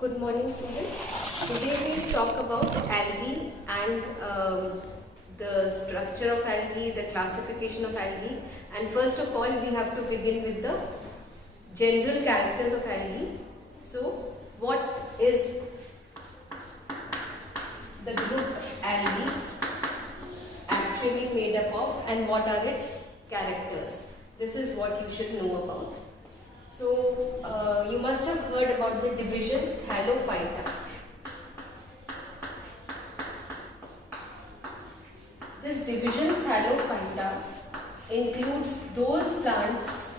Good morning, students. Today we will talk about algae and the structure of algae, the classification of algae, and first of all we have to begin with the general characters of algae. So, what is the group algae actually made up of, and what are its characters? This is what you should know about. So, you must have heard about the division Thallophyta. This division Thallophyta includes those plants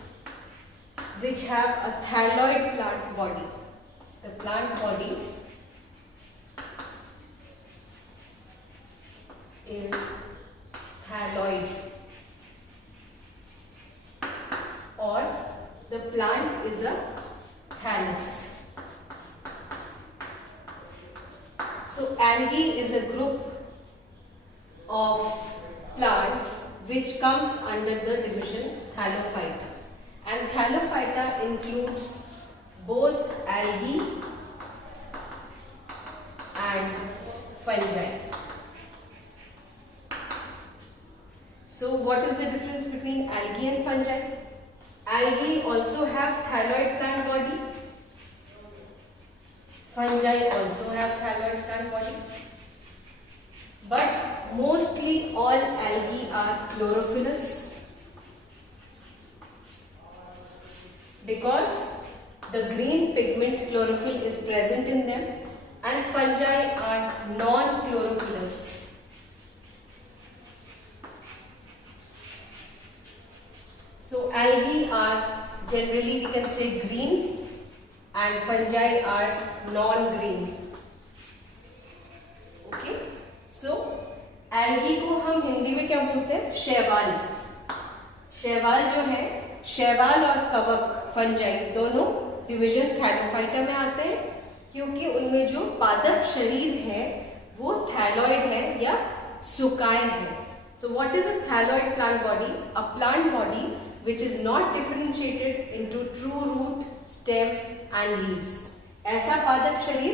which have a thalloid plant body. The plant body is thalloid, or the plant is a thallus. So algae is a group of plants which comes under the division Thallophyta, and Thallophyta includes both algae and fungi. So what is the difference between algae and fungi? Algae also have thalloid plant body. Fungi also have thalloid plant body. But mostly all algae are chlorophyllous because the green pigment chlorophyll is present in them, and fungi are non-chlorophyllous. So algae are generally, we can say, green, and fungi are non-green. Okay? So algae को हम हिंदी में क्या बोलते हैं? शैवाल. शैवाल जो है, शैवाल और कवक फंजाई दोनों डिवीजन थैलोफाइटा में आते हैं, क्योंकि उनमें जो पादप शरीर है वो थैलॉइड है या सुकाय है. So what is a thalloid plant body? A plant body which is not differentiated into true root, stem and leaves. ऐसा पादप शरीर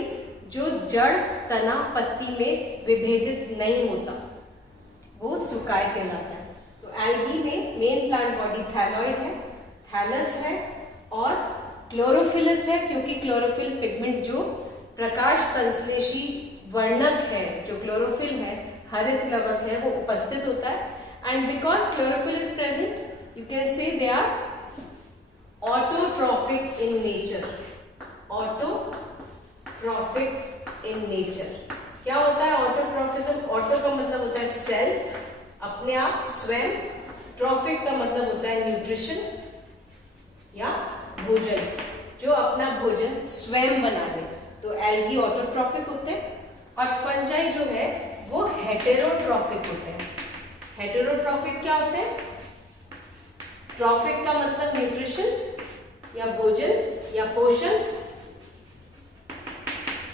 जो जड़, तना, पत्ती में विभेदित नहीं होता, वो सुकाय कहलाता है. तो एल्गी में मेन प्लांट बॉडी थैलॉइड है, थैलस है और क्लोरोफिलस है, क्योंकि क्लोरोफिल पिगमेंट जो प्रकाश संश्लेषी वर्णक है, जो क्लोरोफिल है, हरित कवक है, वो उपस्थित होता है. And because chlorophyll is present, you can say they are autotrophic in nature. Autotrophic in nature. क्या होता है ऑटोट्रॉफिज्म? ऑटो का मतलब होता है सेल्फ, अपने आप, स्वयं. ट्रॉफिक का मतलब होता है न्यूट्रिशन या भोजन, जो अपना भोजन स्वयं बना ले. तो एल्गी ऑटोट्रॉफिक होते हैं, और फंजाई जो है वो हेटेरोट्रॉफिक होते हैं. हेटेरोट्रॉफिक क्या होते हैं? ट्रॉफिक का मतलब न्यूट्रिशन या भोजन या पोषण,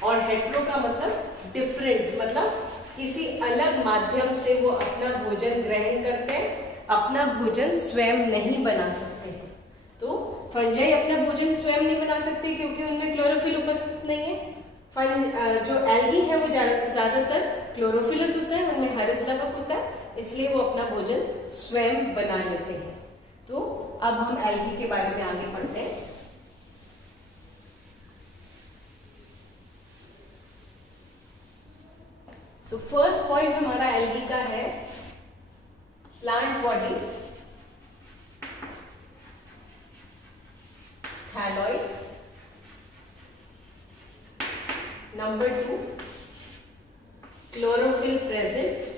और हेट्रो का मतलब डिफरेंट, मतलब किसी अलग माध्यम से वो अपना भोजन ग्रहण करते हैं, अपना भोजन स्वयं नहीं बना सकते हैं. तो फंजाई अपना भोजन स्वयं नहीं बना सकते क्योंकि उनमें क्लोरोफिल उपस्थित नहीं है. जो एल्गी है वो ज्यादातर क्लोरोफिलस होता है, उनमें हरित लवक होता है, इसलिए वो अपना भोजन स्वयं बना लेते हैं. तो अब हम एल्गी के बारे में आगे पढ़ते हैं. सो फर्स्ट पॉइंट हमारा एल्गी का है plant body thalloid. Number 2, chlorophyll present.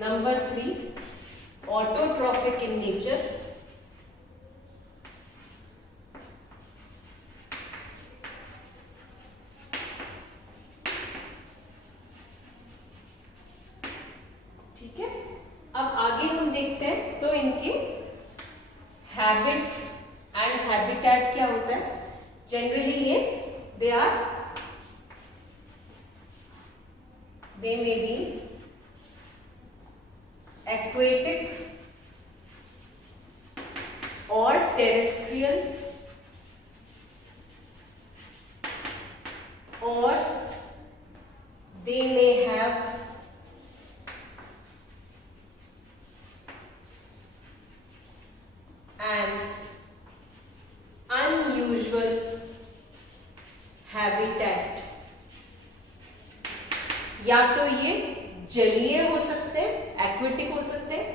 Number 3, autotrophic in nature. ठीक है, अब आगे हम देखते हैं तो इनके हैबिट एंड हैबिटेट क्या होता है. जनरली ये they may be aquatic और टेरेस्ट्रियल और they may have an unusual habitat। या तो ये जलीय हो सकते हैं, एक्वेटिक हो सकते हैं,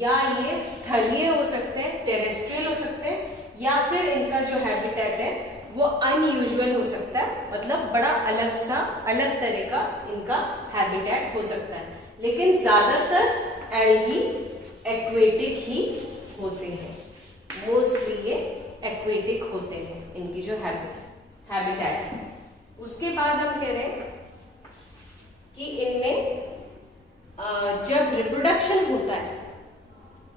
या ये स्थलीय हो सकते हैं, टेरेस्ट्रियल हो सकते हैं, या फिर इनका जो हैबिटेट है वो अनयूजुअल हो सकता है, मतलब बड़ा अलग तरह का इनका हैबिटेट हो सकता है। लेकिन ज्यादातर एल्गी एक्वेटिक ही होते हैं, मोस्टली ये एक्वेटिक होते हैं, इनकी जो हैबिटेट है। उसके बाद हम कह रहे हैं कि इनमें जब रिप्रोडक्शन होता है,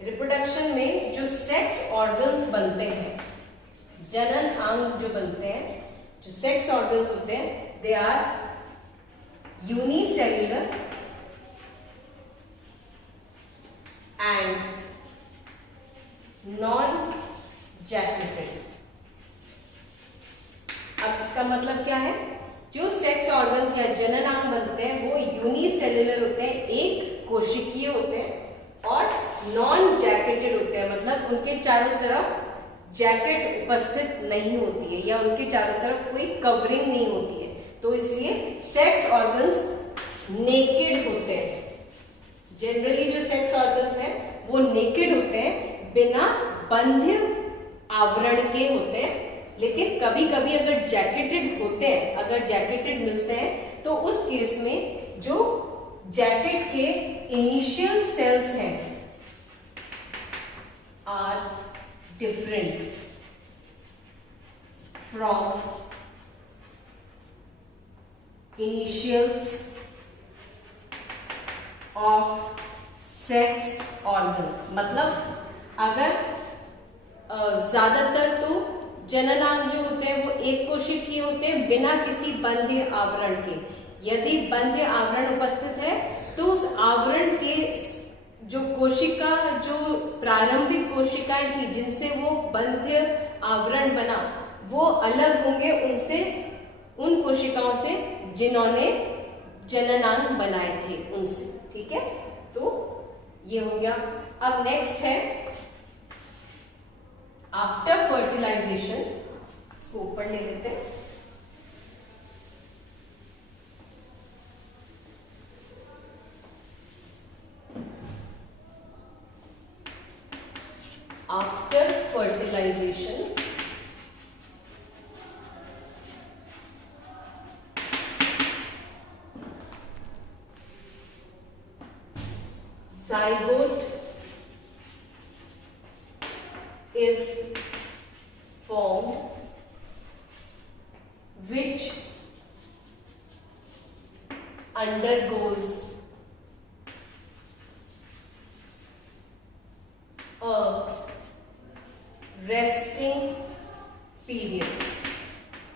रिप्रोडक्शन में जो सेक्स ऑर्गन्स बनते हैं, जनन अंग जो बनते हैं, जो सेक्स ऑर्गन्स होते हैं, they are unicellular and non jacketed. अब इसका मतलब क्या है? जो सेक्स ऑर्गन्स या जननांग बनते हैं वो यूनिसेल्युलर होते हैं, एक कोशिकीय होते हैं, और नॉन जैकेटेड होते हैं, मतलब उनके चारों तरफ जैकेट उपस्थित नहीं होती है या उनके चारों तरफ कोई कवरिंग नहीं होती है, तो इसलिए सेक्स ऑर्गन्स नेकेड होते हैं। जनरली जो सेक्स ऑर्गन्स हैं वो नेकेड होते हैं, बिना बंध्य आवरण के होते हैं। लेकिन कभी कभी अगर जैकेटेड होते हैं, अगर जैकेटेड मिलते हैं, तो उस केस में जो जैकेट के इनिशियल सेल्स हैं are different from initials of sex organs। मतलब अगर ज्यादातर तो जननांग जो होते हैं वो एक कोशिकीय होते हैं बिना किसी बंध्य आवरण के। यदि बंध्य आवरण उपस्थित है तो उस आवरण के जो कोशिका, जो प्रारंभिक कोशिकाएं थी जिनसे वो बंध्य आवरण बना, वो अलग होंगे उनसे, उन कोशिकाओं से जिन्होंने जननांग बनाए थे उनसे। ठीक है, तो ये हो गया। अब नेक्स्ट है आफ्टर फर्टिलाइजेशन, इसको ऊपर ले लेते हैं। After fertilization, zygote is formed which undergoes a resting period.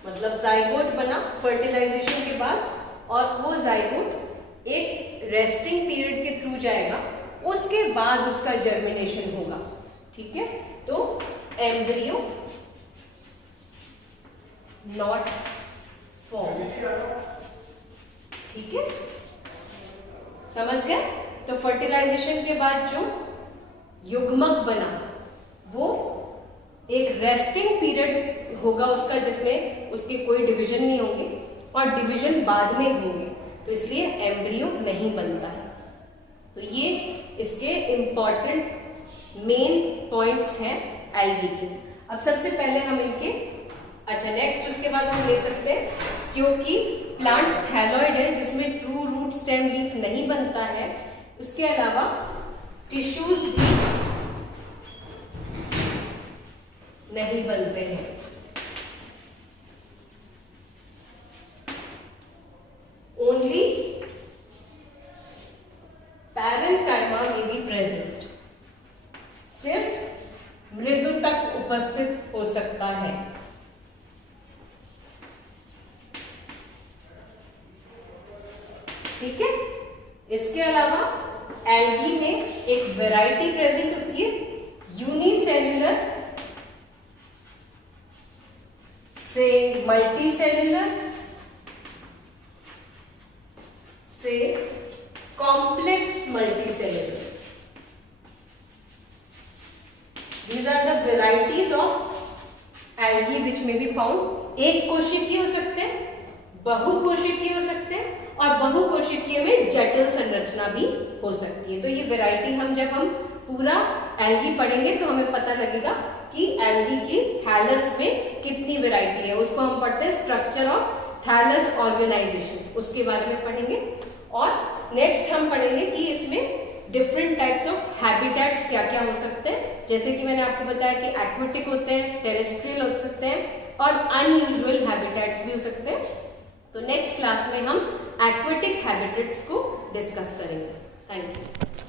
मतलब जाइगोट बना फर्टिलाइजेशन के बाद, और वो जाइगोट एक रेस्टिंग पीरियड के थ्रू जाएगा, उसके बाद उसका जर्मिनेशन होगा। ठीक है, तो एम्ब्रियो नॉट फॉर्म। ठीक है, समझ गए? तो फर्टिलाइजेशन के बाद जो युग्मक बना वो एक रेस्टिंग पीरियड होगा उसका, जिसमें उसके कोई डिवीजन नहीं होंगे और डिवीजन बाद में होंगे, तो इसलिए एम्ब्रियो नहीं बनता है। तो ये इसके इंपॉर्टेंट मेन पॉइंट्स हैं एल्गी के। अब सबसे पहले हम इनके, अच्छा नेक्स्ट उसके बाद हम ले सकते हैं, क्योंकि प्लांट थैलॉइड है जिसमें ट्रू रूट स्टेम लीफ नहीं बनता है, उसके अलावा टिश्यूज भी नहीं बनते हैं। ओनली पैरेन्काइमा में बी प्रेजेंट, सिर्फ मृदु तक उपस्थित हो सकता है। ठीक है, इसके अलावा एल्गी में एक वैरायटी प्रेजेंट होती है, यूनिसेल्युलर मल्टी सेल्यूलर से complex multi cellular. These are the varieties of algae which may be found। एक कोशिकीय हो सकते हैं, बहुकोशिकीय हो सकते हैं, और बहुकोशिकीय में जटिल संरचना भी हो सकती है। तो ये वैरायटी हम जब हम पूरा एल्गी पढ़ेंगे तो हमें पता लगेगा कि एल्गी की थैलस में कितनी वैरायटी है। उसको हम पढ़ते हैं स्ट्रक्चर ऑफ थैलस ऑर्गेनाइजेशन, उसके बारे में पढ़ेंगे। और नेक्स्ट हम पढ़ेंगे कि इसमें डिफरेंट टाइप्स ऑफ हैबिटेट्स क्या क्या हो सकते हैं। जैसे कि मैंने आपको बताया कि एक्वेटिक होते हैं, टेरेस्ट्रियल हो सकते हैं, और अनयूजुअल हैबिटेट्स भी हो सकते हैं। तो नेक्स्ट क्लास में हम एक्वेटिक हैबिटेट्स को डिस्कस करेंगे। Thank you.